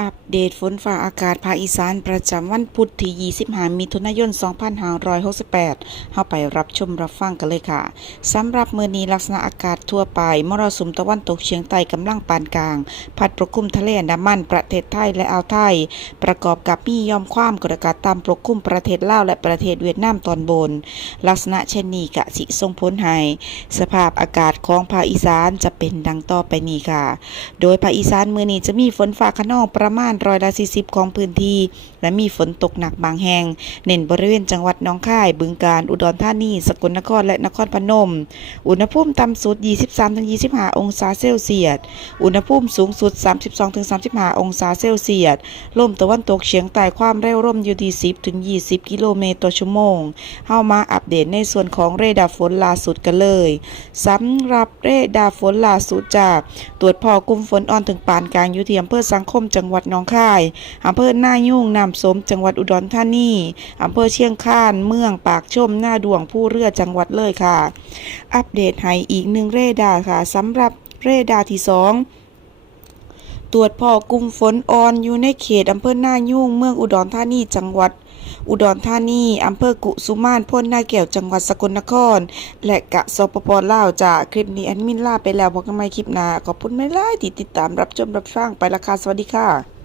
อัปเดตฝนฟ้าอากาศภาคอีสานประจำวันพุธที่ 25 มิถุนายน 2568เฮาไปรับชมรับฟังกันเลยค่ะ สำหรับมื้อนี้ลักษณะอากาศทั่วไปมรสุมตะวันตกเฉียงใต้กำลังปานกลาง พัดปกคลุมทะเลอันดามันประเทศไทยและอ่าวไทย ประกอบกับมีหย่อมความกดอากาศต่ำปกคลุมประเทศลาวและประเทศเวียดนามตอนบน ลักษณะเช่นนี้กะสิส่งผลให้สภาพอากาศของภาคอีสานจะเป็นดังต่อไปนี้ค่ะ โดยภาคอีสานมื้อนี้จะมีฝนฟ้าคะนองประมาณ40%ของพื้นที่และมีฝนตกหนักบางแห่งเน้นบริเวณจังหวัดหนองคายบึงกาฬอุดรธานีสกลนครและนครพนมอุณหภูมิต่ำสุด 23-25 องศาเซลเซียสอุณหภูมิสูงสุด 32-35 องศาเซลเซียสลมตะวันตกเฉียงใต้ความเร็วลมอยู่ที่ 10-20 กิโลเมตรต่อชั่วโมงเฮามาอัปเดตในส่วนของเรดาร์ฝนล่าสุดกันเลยสำหรับเรดาร์ฝนล่าสุดจากตรวจพอกลุ่มฝนอ่อนถึงปานกลางอยู่ที่อำเภอสังคมจังหวัดหนองคายอำเภอหน้ายุ่งน้ำสมจังหวัดอุดรธานีอำเภอเชียงคานเมืองปากชมหน้าดวงผู้เรือจังหวัดเลยค่ะอัปเดตให้อีกหนึ่งเรดาร์ค่ะสำหรับเรดาร์ที่2ตรวจพอกลุ่มฝนอ่อนอยู่ในเขตอำเภอหน้ายุ่งเมืองอุดรธานีจังหวัดอุดรธานีอำเภอกุสุมานพ้นนาแก้วจังหวัดสกลนครและกะสปปลาวจากคลิปนี้แอดมินลาไปแล้วพบกันใหม่คลิปหน้าขอบคุณไม่หลายที่ติดตามรับชมรับฟังไปละค่ะสวัสดีค่ะ